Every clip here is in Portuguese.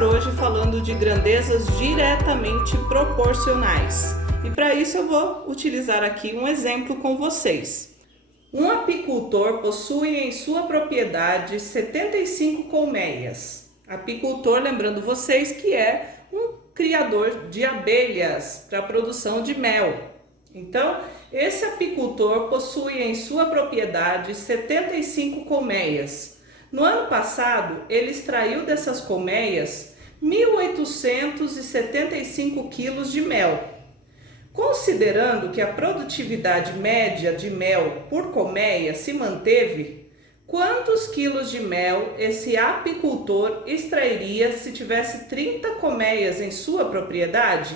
começar hoje falando de grandezas diretamente proporcionais. E para isso eu vou utilizar aqui um exemplo com vocês. Um apicultor possui em sua propriedade 75 colmeias. Apicultor, lembrando vocês que é um criador de abelhas para a produção de mel. Então, esse apicultor possui em sua propriedade 75 colmeias. No ano passado, ele extraiu dessas colmeias 1.875 quilos de mel. Considerando que a produtividade média de mel por colmeia se manteve, quantos quilos de mel esse apicultor extrairia se tivesse 30 colmeias em sua propriedade?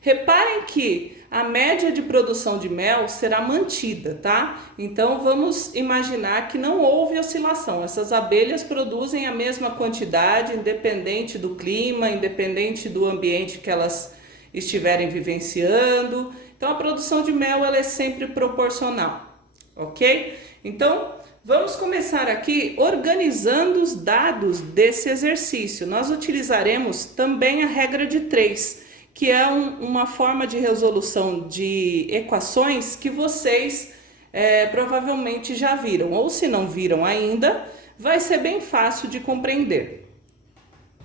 Reparem que a média de produção de mel será mantida, tá? Então vamos imaginar que não houve oscilação. Essas abelhas produzem a mesma quantidade, independente do clima, independente do ambiente que elas estiverem vivenciando. Então a produção de mel ela é sempre proporcional, ok? Então vamos começar aqui organizando os dados desse exercício. Nós utilizaremos também a regra de 3. Que é uma forma de resolução de equações que vocês provavelmente já viram, ou se não viram ainda, vai ser bem fácil de compreender.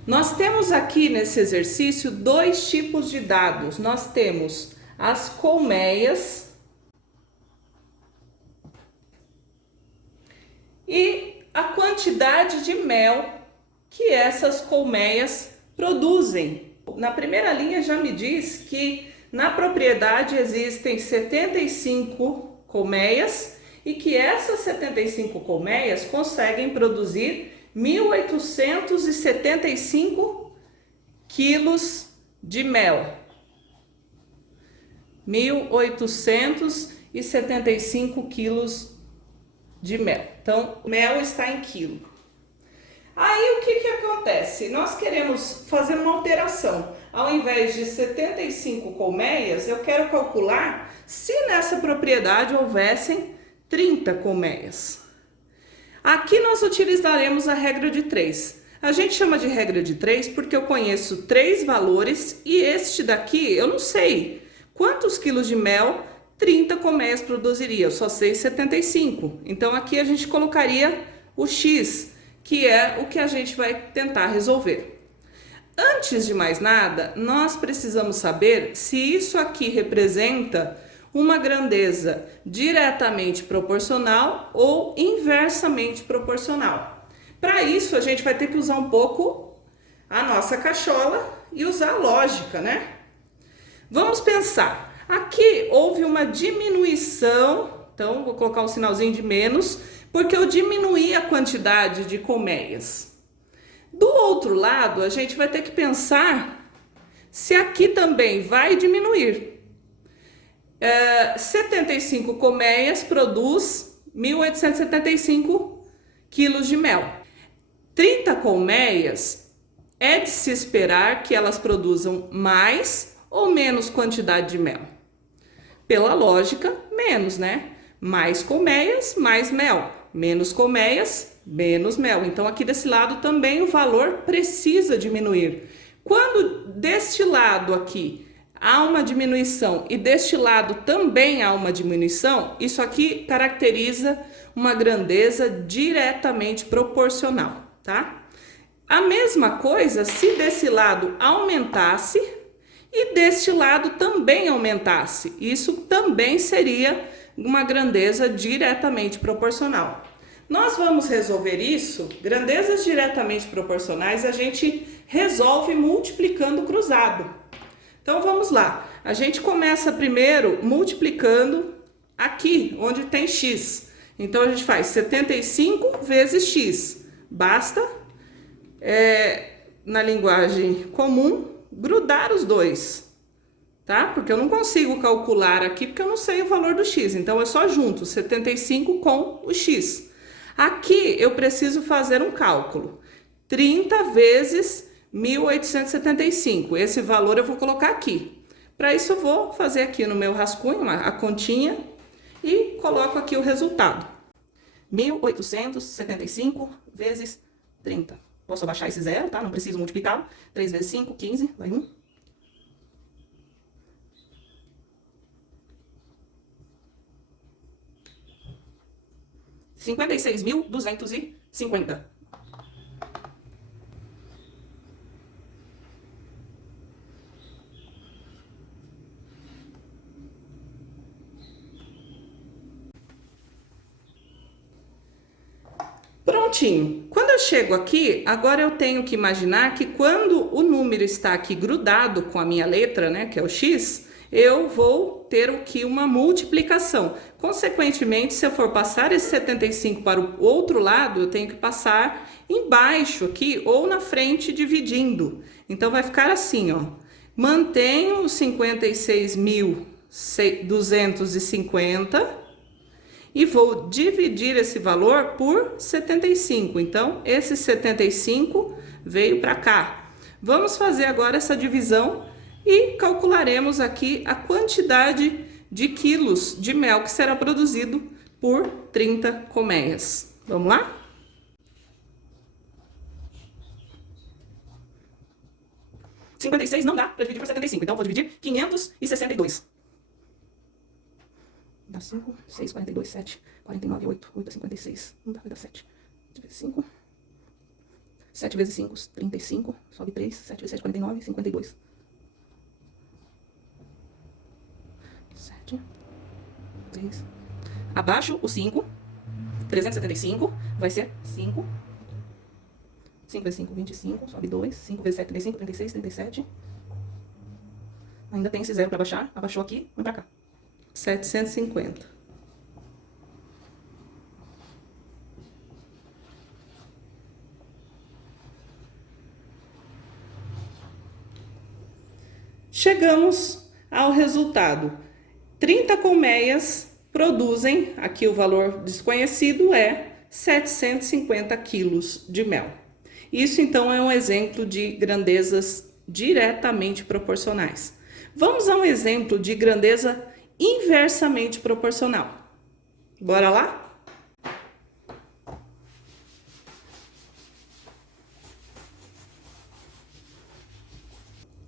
Nós temos aqui nesse exercício dois tipos de dados. Nós temos as colmeias e a quantidade de mel que essas colmeias produzem. Na primeira linha já me diz que na propriedade existem 75 colmeias e que essas 75 colmeias conseguem produzir 1.875 quilos de mel. 1.875 quilos de mel. Então, mel está em quilo. Aí o que acontece? Nós queremos fazer uma alteração. Ao invés de 75 colmeias, eu quero calcular se nessa propriedade houvessem 30 colmeias. Aqui nós utilizaremos a regra de 3. A gente chama de regra de 3 porque eu conheço 3 valores e este daqui eu não sei quantos quilos de mel 30 colmeias produziria, eu só sei 75. Então aqui a gente colocaria o X, que é o que a gente vai tentar resolver. Antes de mais nada, nós precisamos saber se isso aqui representa uma grandeza diretamente proporcional ou inversamente proporcional. Para isso, a gente vai ter que usar um pouco a nossa cachola e usar a lógica, né? Vamos pensar. Aqui houve uma diminuição, então vou colocar um sinalzinho de menos, porque eu diminuí a quantidade de colmeias. Do outro lado, a gente vai ter que pensar se aqui também vai diminuir. 75 colmeias produz 1.875 quilos de mel. 30 colmeias é de se esperar que elas produzam mais ou menos quantidade de mel. Pela lógica, menos, né? Mais colmeias, mais mel. Menos colmeias, menos mel. Então, aqui desse lado também o valor precisa diminuir. Quando deste lado aqui há uma diminuição e deste lado também há uma diminuição, isso aqui caracteriza uma grandeza diretamente proporcional, tá? A mesma coisa se desse lado aumentasse e deste lado também aumentasse. Isso também seria uma grandeza diretamente proporcional. Nós vamos resolver isso, grandezas diretamente proporcionais, a gente resolve multiplicando cruzado. Então vamos lá, a gente começa primeiro multiplicando aqui, onde tem x. Então a gente faz 75 vezes x. Basta, na linguagem comum, grudar os dois. Tá? Porque eu não consigo calcular aqui, porque eu não sei o valor do x. Então, eu só junto 75 com o x. Aqui, eu preciso fazer um cálculo. 30 vezes 1.875. Esse valor eu vou colocar aqui. Para isso, eu vou fazer aqui no meu rascunho a continha e coloco aqui o resultado. 1.875 vezes 30. Posso abaixar esse zero, tá? Não preciso multiplicar. 3 vezes 5, 15, vai 1. R$ 56.250. Prontinho. Quando eu chego aqui, agora eu tenho que imaginar que quando o número está aqui grudado com a minha letra, né, que é o X, eu vou ter aqui uma multiplicação. Consequentemente, se eu for passar esse 75 para o outro lado, eu tenho que passar embaixo aqui ou na frente dividindo. Então, vai ficar assim, ó. Mantenho os 56.250 e vou dividir esse valor por 75. Então, esse 75 veio para cá. Vamos fazer agora essa divisão e calcularemos aqui a quantidade de quilos de mel que será produzido por 30 colmeias. Vamos lá? R$ 56 não dá para dividir por 75, então vou dividir 562. Dá 5, 6, 42, 7, 49, 8, 8 é 56. Não dá, vai dar 7. 7 vezes 5. 7 vezes 5, 35. Sobe 3. 7 vezes 7, 49, 52. 7, 3. Abaixo o 5. 375 vai ser 5. 5 vezes 5, 25. Sobe 2. 5 vezes 7, 35, 36, 37. Ainda tem esse zero para baixar. Abaixou aqui, vem para cá. 750. Chegamos ao resultado. 30 colmeias produzem, aqui o valor desconhecido é 750 quilos de mel. Isso então é um exemplo de grandezas diretamente proporcionais. Vamos a um exemplo de grandeza inversamente proporcional. Bora lá?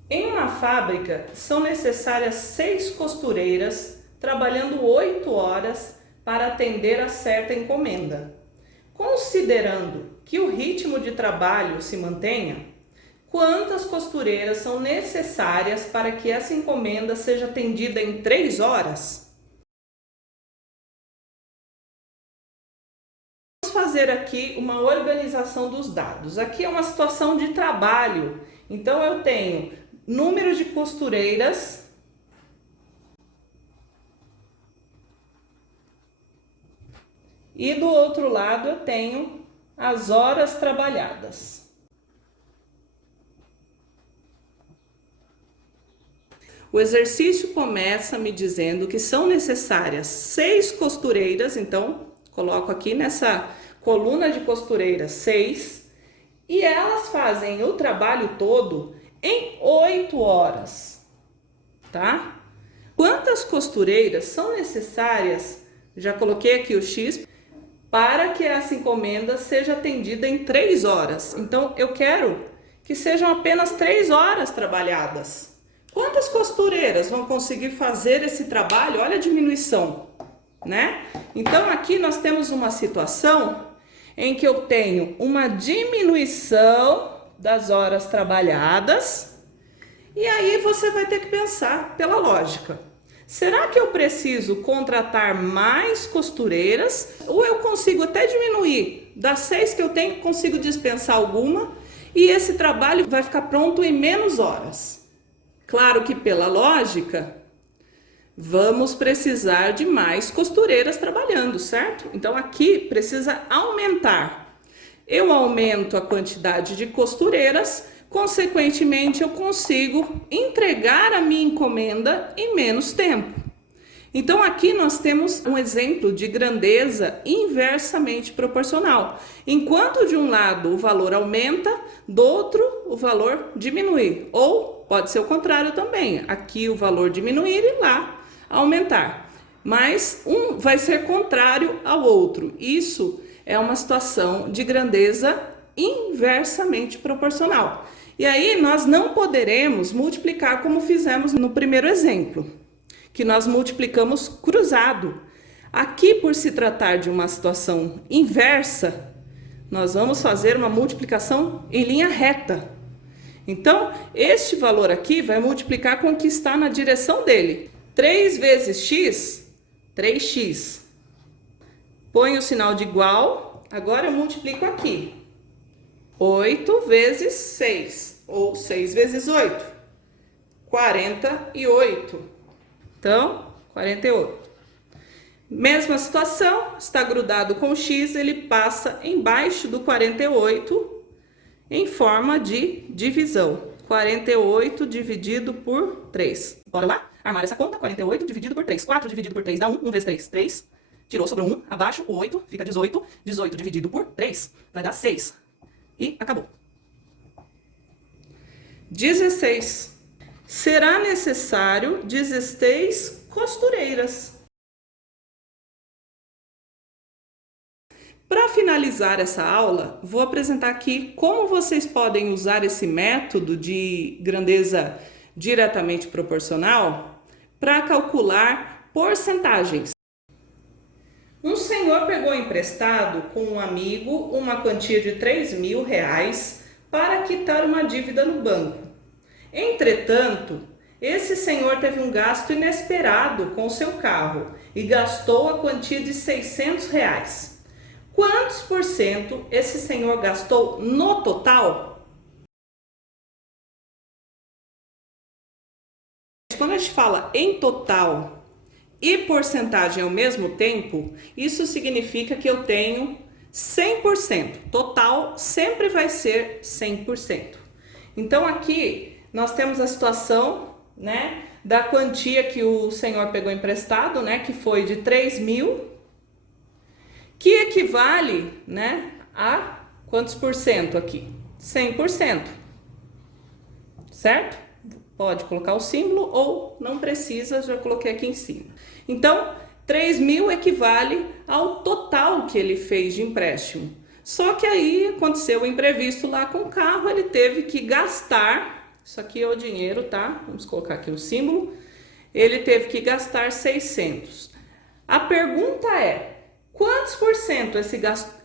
Em uma fábrica, são necessárias 6 costureiras trabalhando 8 horas para atender a certa encomenda. Considerando que o ritmo de trabalho se mantenha, quantas costureiras são necessárias para que essa encomenda seja atendida em 3 horas? Vamos fazer aqui uma organização dos dados. Aqui é uma situação de trabalho, então eu tenho número de costureiras e do outro lado eu tenho as horas trabalhadas. O exercício começa me dizendo que são necessárias 6 costureiras, então coloco aqui nessa coluna de costureiras 6, e elas fazem o trabalho todo em 8 horas, tá? Quantas costureiras são necessárias, já coloquei aqui o X, para que essa encomenda seja atendida em 3 horas. Então, eu quero que sejam apenas 3 horas trabalhadas. Quantas costureiras vão conseguir fazer esse trabalho? Olha a diminuição, né? Então, aqui nós temos uma situação em que eu tenho uma diminuição das horas trabalhadas, e aí você vai ter que pensar pela lógica. Será que eu preciso contratar mais costureiras ou eu consigo até diminuir? Das 6 que eu tenho, consigo dispensar alguma e esse trabalho vai ficar pronto em menos horas. Claro que pela lógica, vamos precisar de mais costureiras trabalhando, certo? Então aqui precisa aumentar. Eu aumento a quantidade de costureiras, consequentemente eu consigo entregar a minha encomenda em menos tempo. Então aqui nós temos um exemplo de grandeza inversamente proporcional. Enquanto de um lado o valor aumenta, do outro o valor diminui. Ou pode ser o contrário também, aqui o valor diminuir e lá aumentar. mas um vai ser contrário ao outro. Isso é uma situação de grandeza inversamente proporcional. E aí nós não poderemos multiplicar como fizemos no primeiro exemplo, que nós multiplicamos cruzado. Aqui, por se tratar de uma situação inversa, nós vamos fazer uma multiplicação em linha reta. Então, este valor aqui vai multiplicar com o que está na direção dele. 3 vezes x, 3x. Põe o sinal de igual, agora eu multiplico aqui. 8 vezes 6, ou 6 vezes 8, 48. Então, 48. Mesma situação, está grudado com x, ele passa embaixo do 48 em forma de divisão. 48 dividido por 3. Bora lá? Armar essa conta. 48 dividido por 3. 4 dividido por 3 dá 1. 1 vezes 3, 3. Tirou, sobrou 1. Abaixo, 8. Fica 18. 18 dividido por 3 vai dar 6. E acabou. 16. Será necessário 16 costureiras. Para finalizar essa aula, vou apresentar aqui como vocês podem usar esse método de grandeza diretamente proporcional para calcular porcentagens. Um senhor pegou emprestado com um amigo uma quantia de R$3.000 para quitar uma dívida no banco. Entretanto, esse senhor teve um gasto inesperado com seu carro e gastou a quantia de R$600. Quantos por cento esse senhor gastou no total? Quando a gente fala em total e porcentagem ao mesmo tempo, isso significa que eu tenho 100%. Total sempre vai ser 100%. Então aqui nós temos a situação, né, da quantia que o senhor pegou emprestado, né, que foi de 3.000, que equivale, né, a quantos por cento aqui? 100%. Certo? Pode colocar o símbolo ou não precisa, já coloquei aqui em cima. Então, 3.000 equivale ao total que ele fez de empréstimo. Só que aí aconteceu o imprevisto lá com o carro, ele teve que gastar, isso aqui é o dinheiro, tá? Vamos colocar aqui o símbolo. Ele teve que gastar 600. A pergunta é: quantos por cento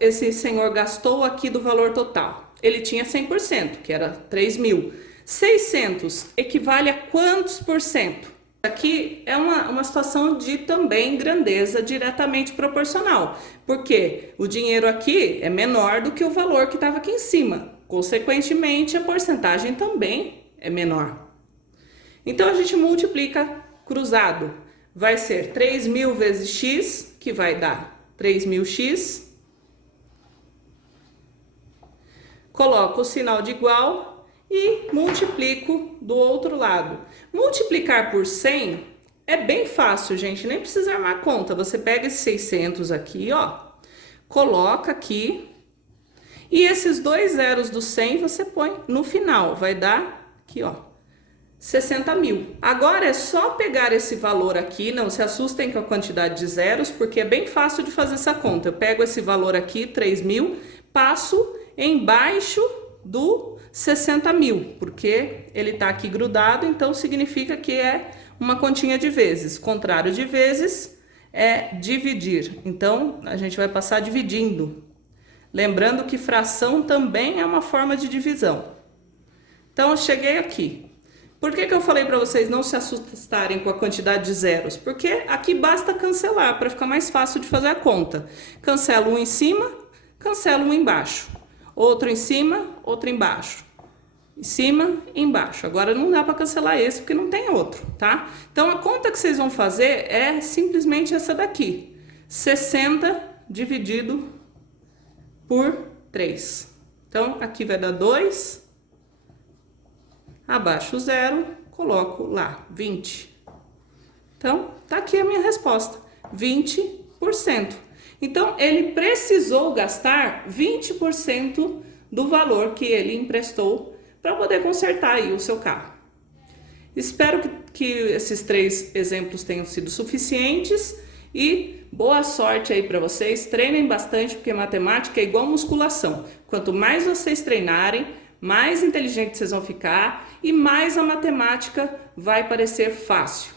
esse senhor gastou aqui do valor total? Ele tinha 100%, que era 3.000. 600 equivale a quantos por cento? Aqui é uma situação de também grandeza diretamente proporcional, porque o dinheiro aqui é menor do que o valor que estava aqui em cima. Consequentemente, a porcentagem também é menor. Então, a gente multiplica cruzado. Vai ser 3.000 vezes x, que vai dar 3.000x. Coloco o sinal de igual e multiplico do outro lado. Multiplicar por 100 é bem fácil, gente, nem precisa armar conta. Você pega esse 600 aqui, ó, coloca aqui e esses dois zeros do 100 você põe no final, vai dar aqui, ó, 60.000. Agora é só pegar esse valor aqui, não se assustem com a quantidade de zeros, porque é bem fácil de fazer essa conta. Eu pego esse valor aqui, 3.000, passo embaixo do 60.000, porque ele está aqui grudado, então significa que é uma continha de vezes. Contrário de vezes é dividir. Então, a gente vai passar dividindo. Lembrando que fração também é uma forma de divisão. Então, eu cheguei aqui. Por que eu falei para vocês não se assustarem com a quantidade de zeros? Porque aqui basta cancelar, para ficar mais fácil de fazer a conta. Cancelo um em cima, cancelo um embaixo. Outro em cima, outro embaixo. Em cima e embaixo. Agora não dá para cancelar esse porque não tem outro, tá? Então a conta que vocês vão fazer é simplesmente essa daqui. 60 dividido por 3. Então aqui vai dar 2. Abaixo o zero, coloco lá 20. Então tá aqui a minha resposta. 20%. Então, ele precisou gastar 20% do valor que ele emprestou para poder consertar aí o seu carro. Espero que esses 3 exemplos tenham sido suficientes E boa sorte aí para vocês, treinem bastante, porque matemática é igual musculação. Quanto mais vocês treinarem, mais inteligentes vocês vão ficar e mais a matemática vai parecer fácil.